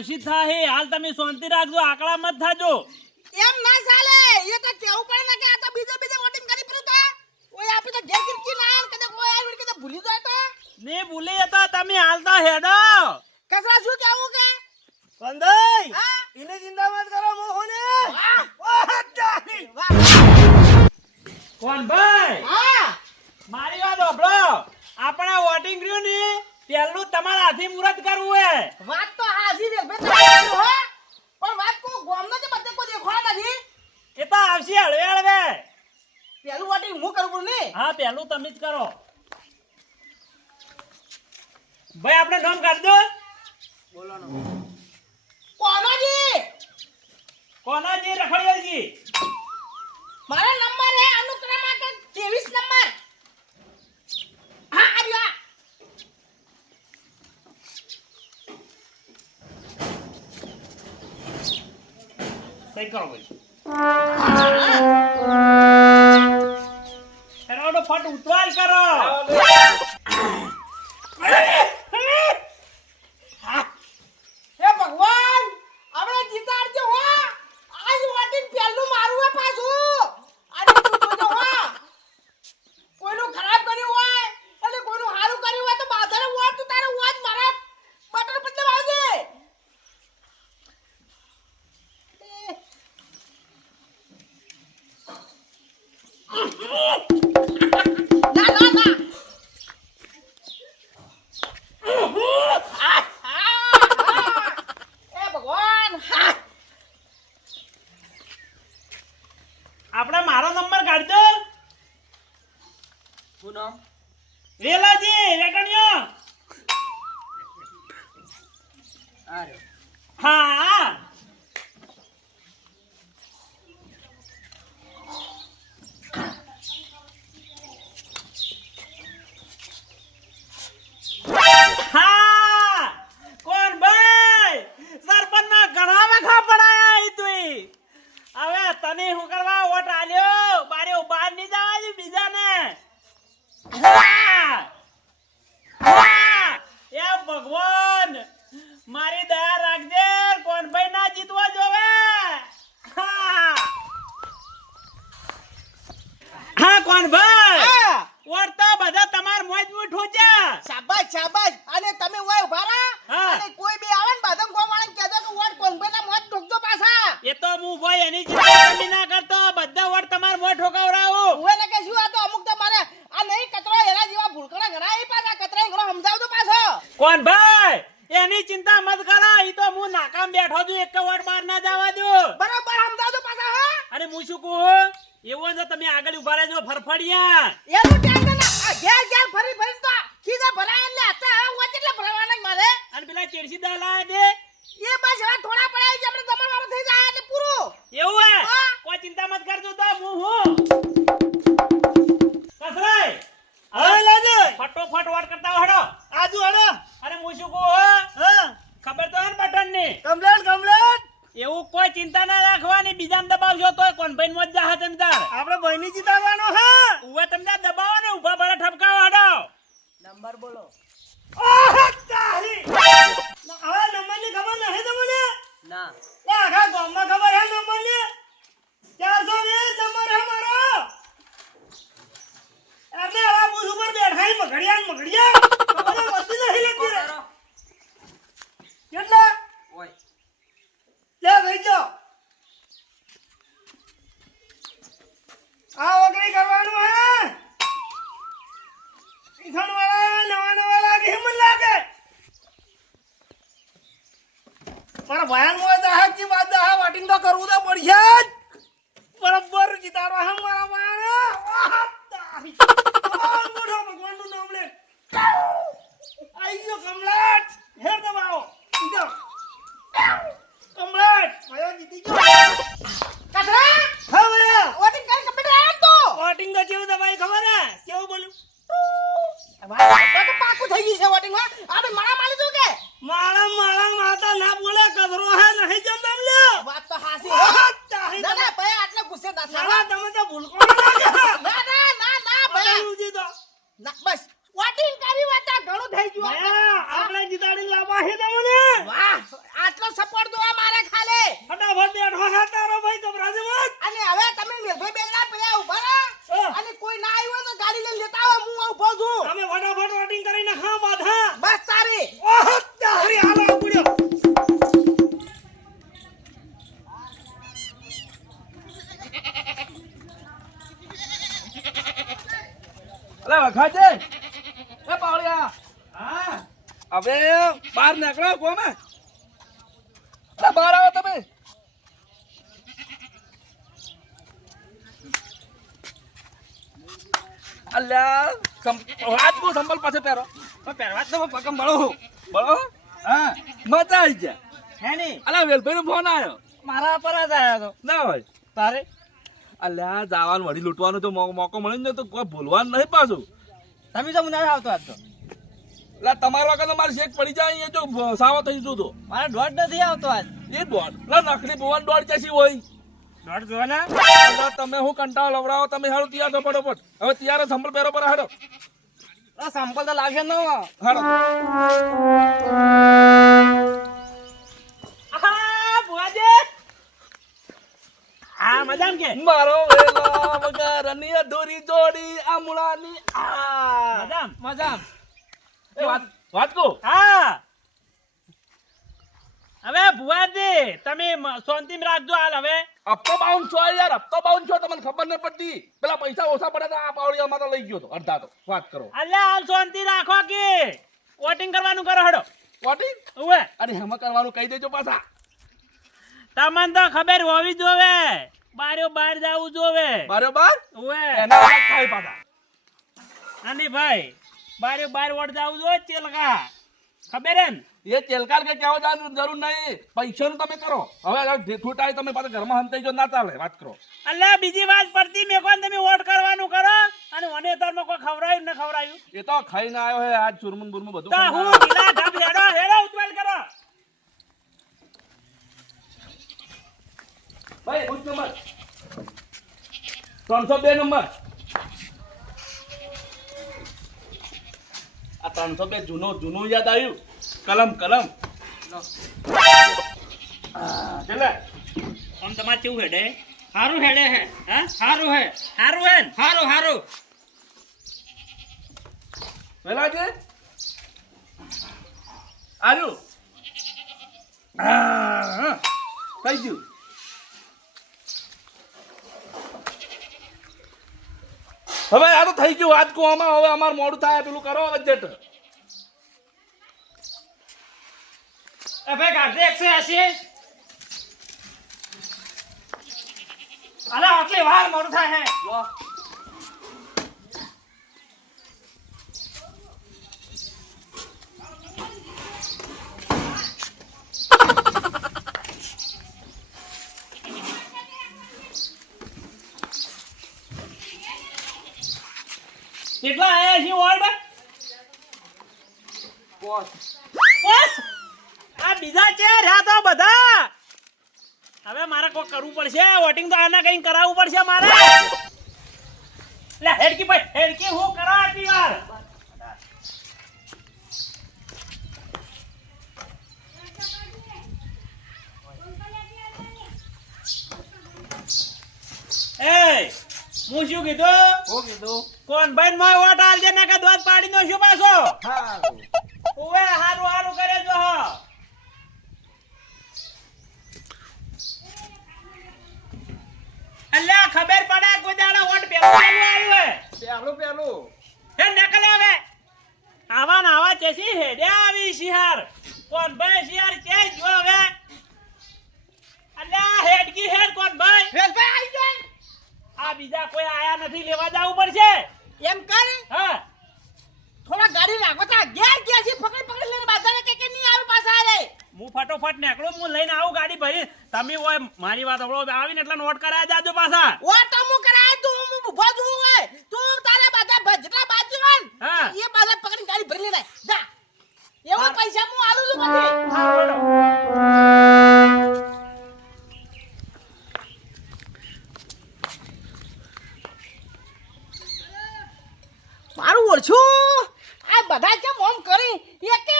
આવશી થાય હાલ તમે શાંતિ રાખજો આકડા મત થાજો એમ ના ચાલે એ તો કેવું પડે ને કે આ તો બીજો વોટિંગ કરી પડ્યું તા ઓય આપી તો ઘેર કિરકી ના આન કદે કોઈ આવી કદે ભૂલી જાય તો ને ભૂલી જતા તમે હાલ તો હેડો કસરા શું કેવું કે બંધાઈ હા ઇને જિંદાબાદ કરો મોહને વાહ વાહ તારી વાહ કોણ ભાઈ હા મારી વાત સાંભળો આપણે વોટિંગ રહ્યું ને પહેલું તમારા હાથી મુહૂર્ત કરવું હે વાત તો હાજી વેલ બેટા હો પણ વાત કો ગોમનો જે બધે કોઈ દેખવા નથી એ તો આવશે હળવે હળવે પેલું વોટિંગ હું કરું ને હા પહેલું તમે જ કરો ભાઈ આપણે નામ કાઢ દો બોલો ને કોનાજી કોનાજી રખડિયાજી મારો નંબર હે અનુક્રમાંક 23 નંબર હા આવ્યો સહી કરો ભાઈ એનો ફટ ઉતવાલ કરો હે ભગવાન આપણે જીતાડજો હો આજ વોટિંગ પહેલું મારું હે પાછું આજે તું જોજો હો કોઈનું ખરાબ કર્યું હોય અને કોઈનું સારું કર્યું હોય તો બાધાને વોટ તું તારે વોટ મારા બટન બદલે આવજે ના ના ના એ ભગવાન આપણે મારો નંબર કાઢજો શું નામ વેલાજી વેટણીઓ આરે હા હા કોણ ભાઈ સરપંચના ઘણા વખા પડાયા ઈ તુઈ હવે તને શું કરવા વોટ આલ્યો બારે બહાર નહીં જવા દે બીજાને એ ભગવાન મારી દયા રાખજે કોણ ભાઈ ના જીતવા જોવે હા કોણ ભાઈ હા વોટ તો બધા તમાર મોજ મુઠ હોજા શાબાશ શાબાશ અને તમે ઓય ઉભા રહા હા. અને કોઈ બી આવે ને બાદમ ગોવાળાને કહેજો કે વોટ કોંભેના મોત ઠોકજો પાછા એ તો હું ભાઈ એની ચિંતા તમે ના કરતો બધા વોટ તમાર મોજ ઠોકાવરાવું ઓય ને કે શું આ તો અમુક તો મારે આ નહીં કતરો એના જેવા ભૂલકડા ઘણા એ પાછા કતરા ઘણો સમજાવજો પાછો કોણ ભાઈ એની ચિંતા મત કરો ઈ તો હું નાકામ બેઠો છું એક વોટ બહાર ના જવા દો બરાબર સમજાવજો પાછા હા અને હું શું કહું એવું તો તમે આગળ ઉભા રહેજો ફરફડિયા એનું ટેન્શન ના આ ઘેર ઘેર ફરી ફરી તો ખીજા ભરાય એટલે હતા હવે વોટ એટલે ભરવાના જ મારે અને પેલા ચેડસી દાલા દે એ બસ હવે થોડા પડાય છે આપણે તમારવાળો થઈ જાય એટલે પૂરું એવું હે હા. કોઈ ચિંતા મત કરજો તો હું કસરાય હવે લાજે ફટોફટ વોટ કરતા હડો આજુ હડો અરે હું શું કહું હા ખબર તો હે બટન ની કમ્પ્લેટ કમ્પ્લેટ એવું કોઈ ચિંતા ના રાખવાની બીજાને દબાવજો તોય કોણ ભાઈ મોજ જાહે તમદાર આપણે ભાઈની જીતાડવાનો હે ઉવા તમને દબાવો ને ઉભા ભરા ઠપકાવો હડો નંબર બોલો ઓહ તારી હવે નંબરની ખબર નહીં તમને ના એ આખા ગામમાં ખબર હે નંબરની 420 નંબર હે મારો એટલે આવા બુસ ઉપર બેઠાઈ મઘડિયા ખબર વસ્તુ નહીં લેતી રે કેટલા ઓય લે ભાઈ જો આ વગડી કરવાનું હે ઈથણ વાળા નવા લાગે હિમન લાગે મારા ભયાન મોય દાહક કી વાત દાહ વાટિંગ તો કરવું તો પડશે જ બરાબર જીતાડવા હમ મારા ભયાન વાહ તારી મોઢો ભગવાનનું નામ લે આઈ ગયો કમલેટ હેર દબાવો ઈજો અરે વખાજે એ પાવળિયા હા હવે બહાર નીકળો કોમે અરે બહાર આવો તમે અલ્યા વાત કો સંભળ પાસે પહેરો પહેરવા જ તો પકમ બળો હા મજા આવી ગયા હે નહીં અલ્યા વેલભાઈ નો ફોન આવ્યો મારા પર જ આવ્યો તો ના હોય તારે અલ્યા જવાનું વળી લૂંટવાનો તો મોકો મળે ને તો કોઈ ભૂલવાનું નહીં પાછું તમે તો મને આવતો આજ તો એટલે તમારા વગર મારે શેક પડી જાય એ જો સાવો થઈ જતો મારે દોડ નથી આવતો આજ એ દોડ નકલી ભુવન દોડ ક્યાંથી હોય દોડ જો ને એટલે તમે હું કંટાળો લવડાવો તમે હાલો તૈયાર તો ફટોફટ હવે તૈયાર સંભળ પહેરો પર હાડો સંપલ તો લાગશે ન હાડો હા મજામ કે મારો વેલો વગરની અધૂરી જોડી આમળાની આ મજામ મજામ એ વાત કો હા હવે ભુવાજી તમે શાંતિમાં રાખજો હાલ હવે હપ્તો બાઉન છો યાર હપ્તો બાઉન છો તમને ખબર નહીં પડતી પેલા પૈસા ઓછા પડે આ પાવડિયામાં તો લઈ ગયો તો અડધા તો વાત કરો અલ્યા હાલ શાંતિ રાખો કે વોટિંગ કરવાનું કરો હડો વોટિંગ ઉવે અરે હેમાં કરવાનું કહી દેજો પાછા તમને તો ખબર હોવી જોવે બાર્યો બહાર જાવું જોવે બરોબર ઉવે એના વાત થાય પાછા નાની ભાઈ બાર્યો બહાર વોટ જાવું જોવે ચેલકા ખબર હે ને એ તેલકાર કે કહેવા જવાની જરૂર નહીં પૈસાનું તમે કરો હવે ઠૂટાય તમે પાછા ઘરમાં હંતાઈ જો ના ચાલે વાત કરો અલ્યા બીજી વાત પડતી મેં કોણ તમે વોટ કરવાનું કરો અને મને તારમાં કોઈ ખવરાયું ન ખવરાયું એ તો ખાઈને આવ્યો હે આજ ચુરમુન બુરમુન બધું તા હું ઢીલા ઢબ હેડો ઉજવલ કરો ભાઈ બુથ નંબર 302 નંબર આ 302 જૂનું યાદ આવ્યું કલમ ચલે આમ તમારે કેવું હેડે હારું હેડે હે હા હારું હે ને હારું પેલા છે આર્યું થઈ ગયું હવે આ તો થઈ ગયું વાત કહું હવે અમાર મોડું થાય પેલું કરો બજેટ એ ભાઈ ગાડી 180 અલા આટલી વાર મોડું થાય હે કેટલા આયા છે ઓર્ડર બસ આ બીજા છે રહ્યા તો બધા હવે મારે કોઈ કરવું પડશે વોટિંગ તો આના કઈ કરાવવું પડશે મારે લે હેડકી ભાઈ હેડકી હું કરા આટલી વાર એ હું શું કીધું કોણ ભાઈ માં વોટ આલજે ને કે દોત પાડી નો શું પાછો ઓવે હારું કરે જો અલ્લા ખબર પડે કોઈ દાડો વોટ પેલું આવ્યું હે નકલ આવે આવા ને આવા ચેસી હેડે આવી શિહાર કોણ ભાઈ શિહાર કે જો હવે અલ્લા હેડકી હેડ કોણ ભાઈ આવી જાય આ બીજા કોઈ આયા નથી લેવા જવું પડશે એમ કર હા થોડા ગાડી રાખો તા ઘેર ક્યાંથી પકડી લઈને બાજારે કે નહીં આવે પાછા રે હું ફટોફટ નીકળું હું લઈને આવું ગાડી ભરી તમે ઓય મારી વાત હળો આવીને એટલા નોટ કરાયા જાજો પાછા ઓ તો હું કરાય તું હું ઉભો છું હોય તું તારે બધા ભજરા બાજુ હોય હા. એ બાજા પકડી ગાડી ભરી લે જા એવા પૈસા હું આલું છું પછી હા બોલો મારું ઓળછું આ બધા કેમ ઓમ કરી એકે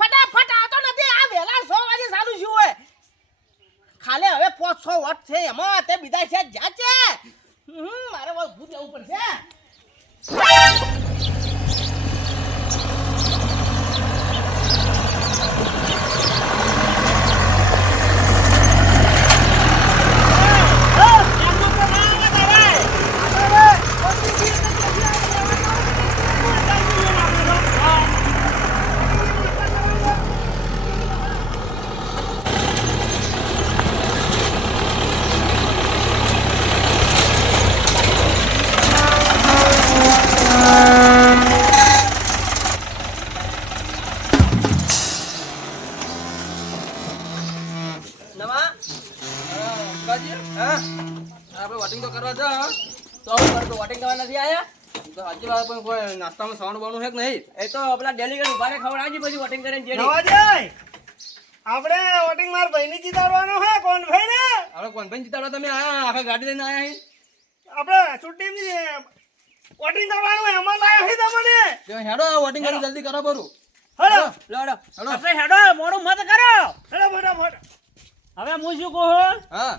ફટાફટ આવતો નથી આ વેલા 100 વાગે ચાલુ છું હોય ખાલે હવે 500 વોટ છે એમાં તે બીજા છે જ્યાં છે મારે ભૂત લેવું પડશે કાજી હા આપણે વોટિંગ તો કરવા જા તો આપણે તો વોટિંગ કરવા નથી આયા તો હાજી વાત પણ કોઈ નાસ્તામાં સવાણું બાણું છે કે નહીં એ તો આપણા ડેલીગેટ ઉભારે ખવડાવજી પછી વોટિંગ કરીને જેડી નવાજાઈ આપણે વોટિંગ માર ભાઈને જીતાડવાનો હે કોણ ભાઈ ને આપણે કોણ ભાઈ જીતાડો તમે આયા આખા ગાડી લઈને આયા હી આપણે ચૂંટણી વોટિંગ કરવાનું એમાં લાયા હે તમને જો હેડો વોટિંગ કરી જલ્દી કરો બરું હલો હેડો હેડો આપણે હેડો મોડું મત કરો. હલો મોટા મોટા હવે હું શું કહું હા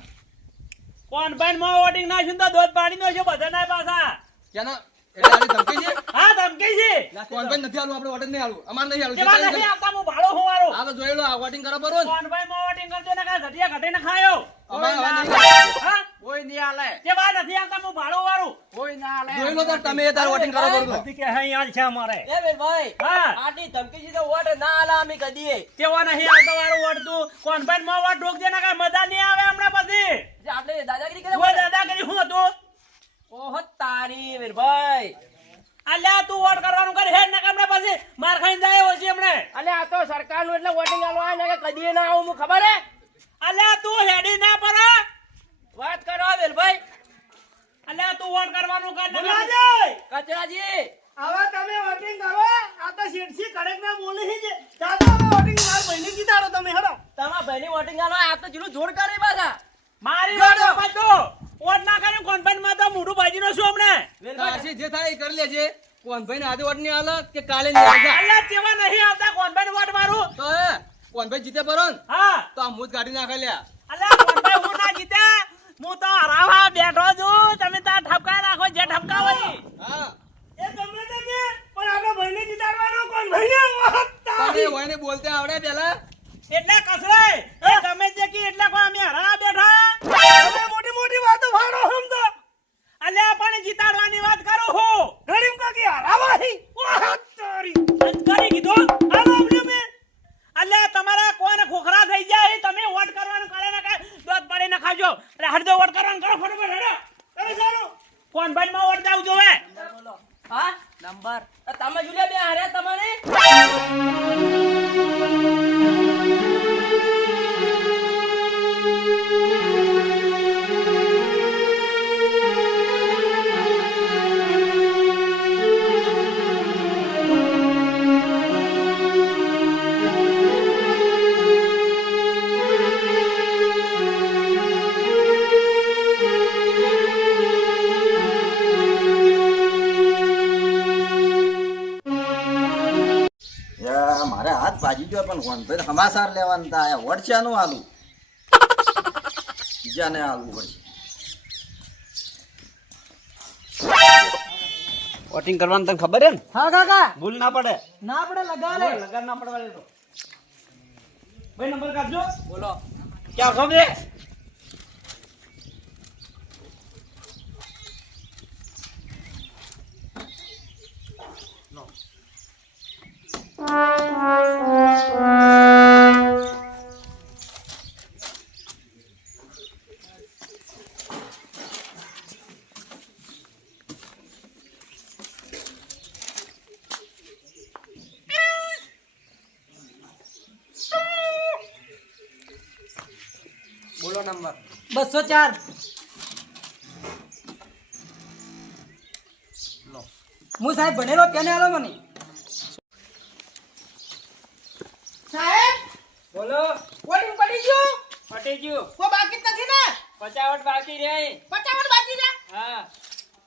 કોણ ભાઈ માં વોટિંગ નાખ્યું તો દોધ પાડી નો છે બધા ના પાછા. કેના એટલે આની ધમકી છે હા ધમકી છે. કોણ ભાઈ નથી આલું આપણે વોટિંગ નહીં આલું અમાર નહીં આલું કેવા નથી આવતા હું ભાડો હોવારો. આ તો જોઈ લો આ વોટિંગ કરો બરો કોણ ભાઈ માં વોટિંગ કરજો ને કા ઘટિયા ઘટે ન ખાયો. હા કોઈ નહીં આલે કેવા નથી આવતા હું ભાડો હોવારો. કોઈ ના આલે જોઈ લો તાર તમે તાર વોટિંગ કરો બરો બધી કે હે યાદ છે અમારે એ ભાઈ હા આટી ધમકી છે તો વોટ ના આલા અમે કદીએ કેવા નહીં આવતા વાળું વોટ તું કોણ ભાઈ માં વોટ ઢોક દે ને કા મજા નહીં આવે હમણાં પછી. આટલે દાદાગીરી કરે કોઈ દાદાગીરી હું હતું. ઓહો તારી વીરભાઈ અલ્યા તું વોટ કરવાનું કરે હેડ ને હમણાં પછી માર ખાઈને જાય ઓછી હમણે. અલે આ તો સરકારનું એટલે વોટિંગ આલવા ને કે કદીએ ના આવું હું ખબર હે અલ્યા તું હેડી ના પડે. વાત કરો વીરભાઈ અલ્યા તું વોટ કરવાનું કર ને નવાજાઈ કચરાજી હવે તમે વોટિંગ કરો આ તો શેઠસી કડક ના બોલી છે ચાલો હવે વોટિંગ માર ભાઈને જીતાડો તમે હેડો તમારા ભાઈની વોટિંગ આલવા આ તો જીલું જોર કરે પાછા મારી વોટ પાછો વોટ ના કર્યું કોણ ભાઈ માં તો મોઢું બાજીનો છું હમણે. વીરભાઈ જે થાય એ કરી લેજે કોણ ભાઈ ને આજે વોટ નહીં આલે કે કાલે નહીં આલે અલ્યા જેવા નહીં આવતા કોણ ભાઈ વોટ મારું. તો હે કોણ ભાઈ જીતે બરો ને હા તો આ મુજ કાઢી નાખે લ્યા અલ્યા કોણ ભાઈ હું ના જીતે હું તો હરાવા બેઠો છું. તમે તાર ઠપકા રાખો જે ઠપકા હોય. હા એ ગમે તે કે પણ આપણે ભાઈને જીતાડવાનો કોણ ભાઈને તને હોય ને બોલતે આવડે પેલા એટલે કસરે એ તમે જે કી એટલે કોઈ અમે હરાવા બેઠા. તમે મોટી મોટી વાતો ફાડો હમ તો અલ્યા પણ જીતાડવાની વાત કરું હું. ગરીમ કાકી હરાવાહી ઓહ તારી કરી કીધું હાલો આપણે મે અલ્યા તમારા કોણ ખોખરા થઈ જાય એ તમે વોટ કરવાનું કરે ને કાંઈ દોધ પાડી ન ખાજો. એટલે હરદો વોટ કરવાનું કરો ફટાફટ હેડો. અરે ચાલો કોણ ભાઈ માં વોટ જાવ જોવે. હા નંબર તમે જુલિયા બે હારે તમારે મારે હાથ ભાજી ગયો પણ વનભાઈ સમાચાર લેવાના તા આયા વડચાનું આલુ બીજાને આલુ પડશે વોટિંગ કરવાનું તને ખબર હે ને હા કાકા ભૂલ ના પડે. ના આપણે લગા લે લગન ના પડવા દેતો. ભાઈ નંબર કાઢજો. બોલો ક્યાં ખબર બોલો નંબર 204 હું સાહેબ ભણેલો કેને આલો મને સાહેબ બોલો વોટિંગ પડી ગયું પટી ગયું કોઈ બાકી જ નથી ને 50 વોટ બાકી રહે 50 વોટ બાકી છે હા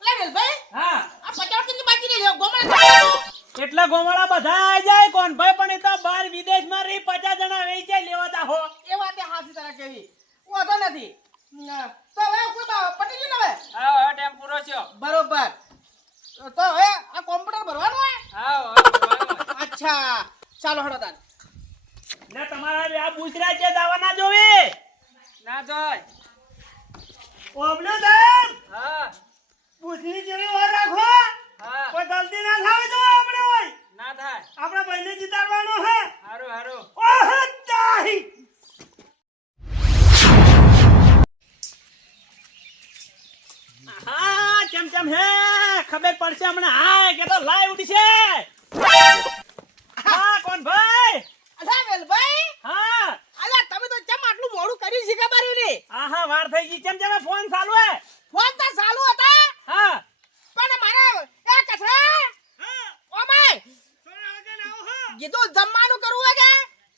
લે વેલભાઈ હા આ 50 વોટ ની બાકી રહી ગોમડા એટલા ગોમાળા બધા આવી જાય કોણ ભાઈ પણ એ તો બહાર વિદેશમાં રહી 50 જણા વેચી જાય લેવા તા હો. એ વાતે હાસી તારા કેવી વાતો નથી તો હવે કોઈ પટી ગયું ને હવે હા હવે ટાઈમ પૂરો થયો બરોબર તો હવે આ કોમ્પ્યુટર ભરવાનું હોય હા હવે અચ્છા ચાલો હડો તાન ને તમારા આ બુસરા છે દાવા ના જોવે. ના જોય ઓબલો સાહેબ હા પૂછની જેવી વાર રાખો હા કોઈ ગલતી ના થાય તો આપણે હોય ના થાય આપણા ભાઈને જીતાડવાનો હે હારું હારું ઓહ તારી હા ચમ હે ખબર પડશે હમણાં. હા કે તો લાઈવ ઉડી છે. હા કોણ ભાઈ અલા વેલભાઈ હા અલા તમે તો કેમ આટલું મોડું કરી છે ખબર ને આહા વાર થઈ ગઈ કેમ તમે ફોન ચાલુ હે ફોન તો ચાલુ હતા હા પણ મારે એ કસરા ઓમાય કીધું જમવાનું કરવું હે કે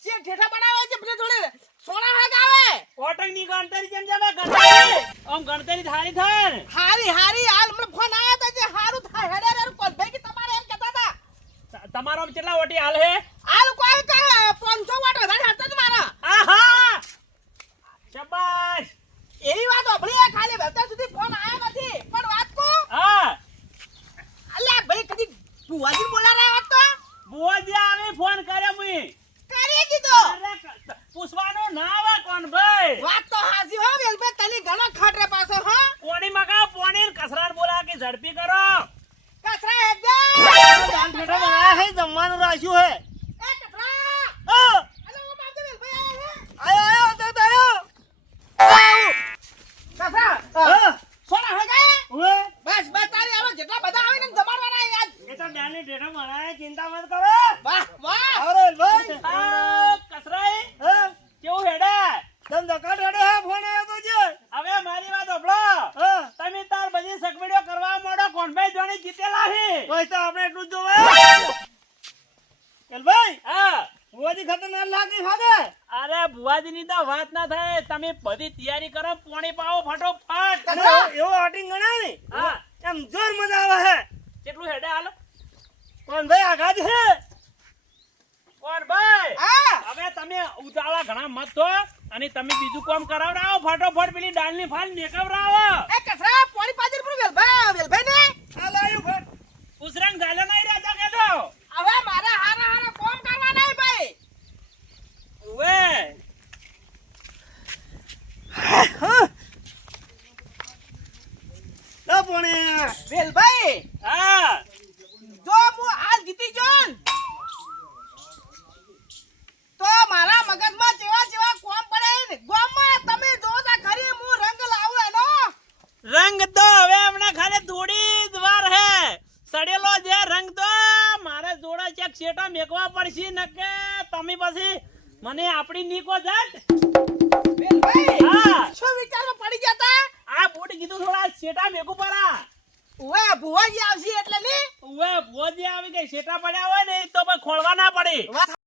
છે ઠેઠા બનાવે છે પેલી થોડી સોના હાગ આવે ઓટંગ ની ગણતરી કેમ તમે ગણતરી આમ ગણતરી થારી થાય ને હારી હારી હાલ મને ફોન આયા તા જે હારું થાય હેડે રે કોલ ભાઈ કે તમારે એમ કહેતા હતા તમારો કેટલા ઓટી હાલ હે હાલ કોઈ કે 500 વાટ વધારે હતા જ મારા આહા શાબાશ એવી વાત ઓભળી ખાલી અત્યાર સુધી ફોન આયા નથી પણ વાત કો હા અલ્યા ભાઈ કદી ભુવાજી બોલા રહ્યા વાત તો બુવાજી આવે ફોન કર્યો મુઈ કરી દીધો અરે પૂછવાનો ના આવે કોણ ભાઈ વાત તો હાસી હો વેલબે તલી ઘણો ખટરે પાછો હો પોણી મગા પોણી કસરાટ બોલા કે ઝડપી કરો કસરા હેડે દાન ઠેઠા બનાયા હે જમવાનું રાખ્યું હે એ કસરા હા અલે ઓ માથે વેલબે આયો આયો તો આયો કસરા હા સોના હે ગયા ઓએ બસ બસ તારી આવે જેટલા બધા આવે ને જમાડવાના યાદ એ તો દાની ઠેઠા બનાયા ચિંતા મત કરો વાહ વાહ આવરે ભાઈ આ કસરાઈ હા કેવું હેડે તમ દકા ઠેઠે હે ફોન આયો તો છે હવે મારી વાત સાંભળો હા તમે તાર બધી સગવડીઓ કરવા માંડો કોણભાઈ જોણી જીતેલા છે બસ તો આપણે એટલું જ જોવે ભાઈ હા બુવાજી ખતરનાક લાગી ફાગે અરે ભુવાજી ની તો વાત ના થાય તમે બધી તૈયારી કરો પોણી પાવો ફટોફટ એવો આટિંગ ગણાય ને હા એમ જોર મજા આવે હે કેટલું હેડે હાલ પણ ભાઈ આઘાત હે કોણભાઈ હા હવે તમે ઉતાવળા ઘણા મત છો અને તમે બીજું કામ કરાવડાવો ફટોફટ પેલી દાળની ફાલ મેકવડાવો એ કસરા પાણી પાજર પર વેલભાઈ ને આ લાયું ફટ ઉસરંગ ઝાલો નહીં રહેતો કે તો હવે મારે હારા હારા કોમ કરવા નહીં ભાઈ ઓવે લો પોણે વેલભાઈ હા જો હું હાલ જીતી ગયો ને, તો મારા મગજમાં જેવા જેવા કોમ પડે ને ગોમમાં તમે જો તા ખરી હું રંગ લાવું એનો રંગ તો હવે હમણાં ખાલી થોડી જ વાર હે સડેલો જે રંગ તો મારે જોડા ચેક શેટા મેકવા પડશે નકે તમે પછી મને આપણી નીકો જટ વેલભાઈ હા શું વિચારમાં પડી ગયા તા આ બૂટ કીધું થોડા શેટા મેકું પડા ઓએ ભુવાજી આવશે એટલે ને ઓવે ભોજી આવી ગઈ શેટા પડ્યા હોય ને તો પછી ખોળવા ના પડે વાત